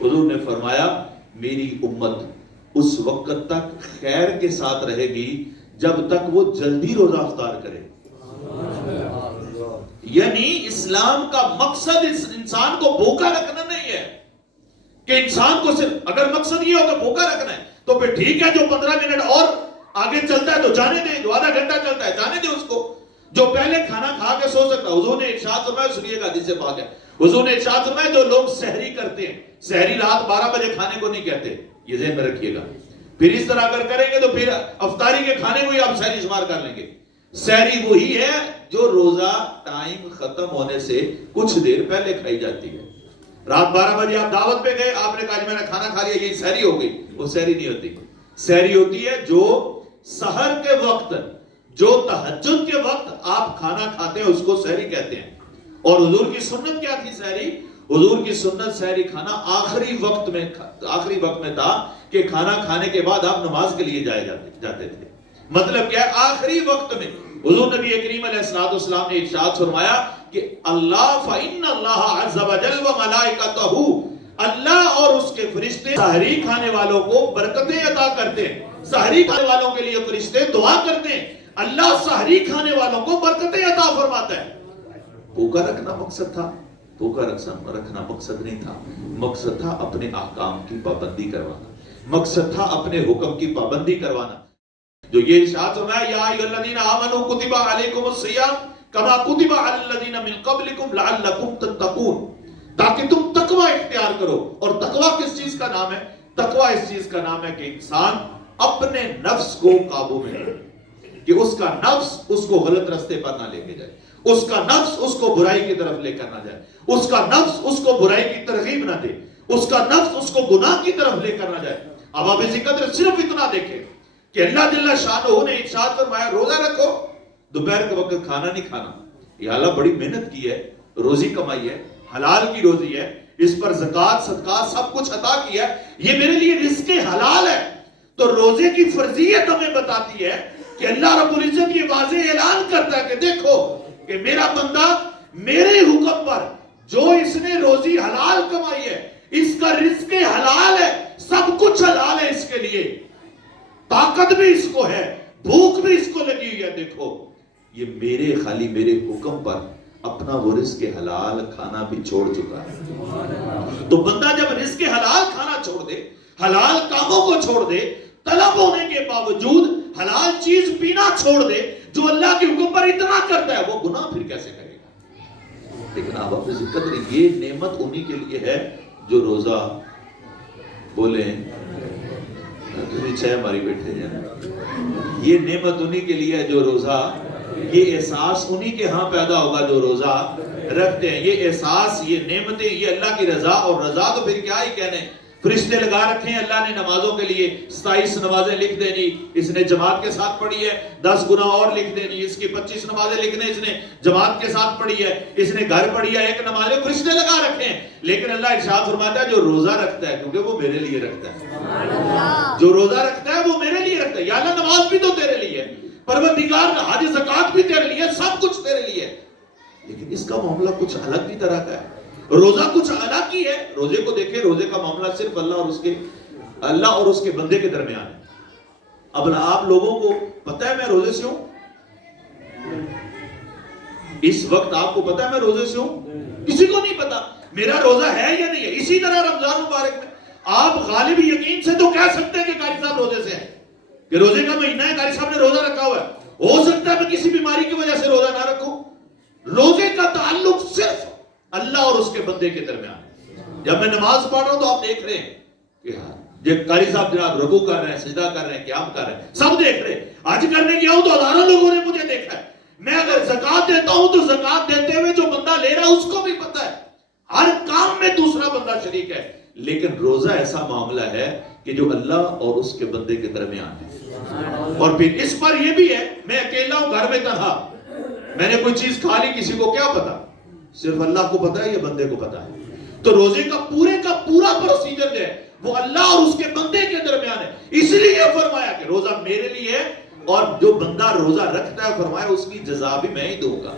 حضور نے فرمایا میری امت اس وقت تک خیر کے ساتھ رہے گی جب تک وہ جلدی روزہ افطار کرے. یعنی اسلام کا مقصد اس انسان کو بھوکا رکھنا نہیں ہے کہ انسان کو صرف اگر مقصد یہ ہوگا بھوکا رکھنا ہے تو پھر ٹھیک ہے, جو 15 منٹ اور آگے چلتا ہے تو جانے دیں, جو آدھا گھنٹہ چلتا ہے جانے دیں اس کو, جو پہلے کھانا کھا کے سو سکتا. حضور نے ارشاد فرمایا, سنیے گا حدیث پاک ہے, حضور نے ارشاد فرمایا جو لوگ سحری کرتے ہیں, سحری رات 12 بجے کھانے کو نہیں کہتے, یہ ذہن میں رکھیے گا. پھر اس طرح اگر کریں گے تو پھر افطاری کے کھانے کو ہی آپ سحری شمار کر لیں گے. سحری وہی ہے جو روزہ ٹائم ختم ہونے سے کچھ دیر پہلے کھائی جاتی ہے. رات 12 بجے آپ دعوت پہ گئے, آپ نے کہا جی میں نے کھانا کھا لیا, یہی سحری ہو گئی. وہ سحری نہیں ہوتی. سحری ہوتی ہے جو سحر کے وقت, جو تہجد کے وقت آپ کھانا کھاتے ہیں اس کو سحری کہتے ہیں. اور حضور کی سنت کیا تھی سحری؟ حضور کی سنت سحری کھانا آخری وقت میں تھا کہ کھانا کھانے کے بعد آپ نماز کے لیے جاتے تھے. مطلب کیا ہے؟ آخری وقت میں حضور نبی کریم علیہ السلام نے ارشاد فرمایا کہ اللہ فإن اللہ عز وجل وملائکتہ, اللہ اور اس کے فرشتے سحری کھانے والوں کو برکتیں عطا کرتے ہیں. سحری کھانے والوں کے لیے فرشتے دعا کرتے ہیں, اللہ سحری کھانے والوں کو برکتیں عطا فرماتا ہے. بھوکا رکھنا مقصد تھا؟ بھوکا رکھنا مقصد نہیں تھا. مقصد تھا اپنے احکام کی پابندی کروانا, مقصد تھا اپنے حکم کی پابندی کروانا. جو یہ ارشاد فرمایا یا ایھا الذین آمنوا کتب علیکم الصیام کما کتب علی الذین من قبلکم لعلکم تتقون, تاکہ تم تقوی اختیار کرو. اور تقوی کس چیز کا نام ہے؟ تقوی اس چیز کا نام ہے کہ انسان اپنے نفس کو قابو میں رکھے, کہ اس کا نفس اس کو غلط راستے پر نہ لے کے جائے, اس کا نفس اس کو برائی کی طرف لے کر نہ جائے, اس کا نفس اس کو برائی کی ترغیب نہ دے, اس کا نفس اس کو گناہ کی طرف لے کر نہ جائے. اب آپ اسی قدر صرف اتنا دیکھیں کہ اللہ جل شانہ نے ارشاد فرمایا روزہ رکھو, دوپہر کے وقت کھانا نہیں کھانا. یہ اللہ بڑی محنت کی ہے, روزی کمائی ہے, حلال کی روزی ہے, اس پر زکوٰۃ صدقات سب کچھ عطا کیا ہے, یہ میرے لیے رزق حلال ہے. تو روزے کی فرضیت ہمیں بتاتی ہے کہ اللہ رب العزت یہ واضح اعلان کرتا ہے کہ دیکھو کہ میرا بندہ میرے حکم پر جو اس نے روزی حلال کمائی ہے, اس کا رزق حلال ہے, سب کچھ حلال ہے اس کے لیے, طاقت بھی اس کو ہے, بھوک بھی اس کو لگی ہوئی ہے, دیکھو یہ خالی میرے حکم پر اپنا وہ رزق حلال کھانا بھی چھوڑ چکا ہے. تو بندہ جب رزق حلال کھانا چھوڑ دے, حلال کاموں کو چھوڑ دے, طلب ہونے کے باوجود حلال چیز پینا چھوڑ دے, جو اللہ کے حکم پر اتنا کرتا ہے, وہ گناہ پھر کیسے کرے گا؟ لیکن آپ اپنے ذکر یہ نعمت انہی کے لیے ہے جو روزہ بولیں ہماری بیٹھے ہیں, یہ نعمت انہی کے لیے ہے جو روزہ, یہ احساس انہی کے ہاں پیدا ہوگا جو روزہ رکھتے ہیں. یہ احساس, یہ نعمتیں, یہ اللہ کی رضا, اور رضا تو پھر کیا ہی کہنے, فرشتے لگا رکھے ہیں اللہ نے نمازوں کے لیے, 27 نمازیں لکھ دینی, اس نے جماعت کے ساتھ پڑھی ہے, 10 گناہ اور لکھ دینی, اس کی 25 نمازیں لکھنے اس نے جماعت کے ساتھ پڑھی ہے, اس نے گھر پڑھی ہے 1 نماز, فرشتے لگا رکھے ہیں. لیکن اللہ ارشاد فرماتا ہے جو روزہ رکھتا ہے, کیونکہ وہ میرے لیے رکھتا ہے, جو روزہ رکھتا ہے وہ میرے لیے رکھتا ہے. یا اللہ نماز بھی تو تیرے لیے ہے, پروردگار حج زکوٰۃ بھی تیرے لیے, سب کچھ تیرے لیے ہے, لیکن اس کا معاملہ کچھ الگ ہی طرح کا ہے. روزہ کچھ الگ ہی ہے. روزے کو دیکھیں, روزے کا معاملہ صرف اللہ اور اس کے بندے کے درمیان ہے. اب آپ لوگوں کو پتہ ہے میں روزے سے ہوں, اس وقت آپ کو پتہ ہے میں روزے سے ہوں؟ کسی کو نہیں پتا میرا روزہ ہے یا نہیں ہے. اسی طرح رمضان مبارک میں آپ غالب یقین سے تو کہہ سکتے ہیں کہ قاری صاحب روزے سے ہیں, کہ روزے کا مہینہ ہے, قاری صاحب نے روزہ رکھا ہوا ہے, ہو سکتا ہے میں کسی بیماری کی وجہ سے روزہ نہ رکھوں. روزے کا تعلق صرف اللہ اور اس کے بندے کے درمیان ہے. جب میں نماز پڑھ رہا ہوں تو آپ دیکھ رہے ہیں کہ یہ قاری صاحب جناب رکوع کر رہے ہیں, سجدہ کر رہے ہیں, قیام کر رہے ہیں, سب دیکھ رہے ہیں. حج کرنے گیا ہوں تو ہزاروں لوگوں نے مجھے دیکھا ہے. میں اگر زکوٰۃ دیتا ہوں تو زکوٰۃ دیتے ہوئے جو بندہ لے رہا ہے اس کو بھی پتہ ہے, ہر کام میں دوسرا بندہ شریک ہے. لیکن روزہ ایسا معاملہ ہے کہ جو اللہ اور اس کے بندے کے درمیان ہے. اور پھر اس پر یہ بھی ہے, میں اکیلا ہوں گھر میں تنہا, میں نے کوئی چیز کھا لی, کسی کو کیا پتا, صرف اللہ کو پتا ہے, یہ بندے کو پتا ہے. تو روزے کا پورا پروسیجر جو ہے وہ اللہ اور اس کے بندے کے درمیان ہے. اس لیے فرمایا کہ روزہ میرے لیے ہے, اور جو بندہ روزہ رکھتا ہے فرمایا اس کی جزا بھی میں ہی دوں گا.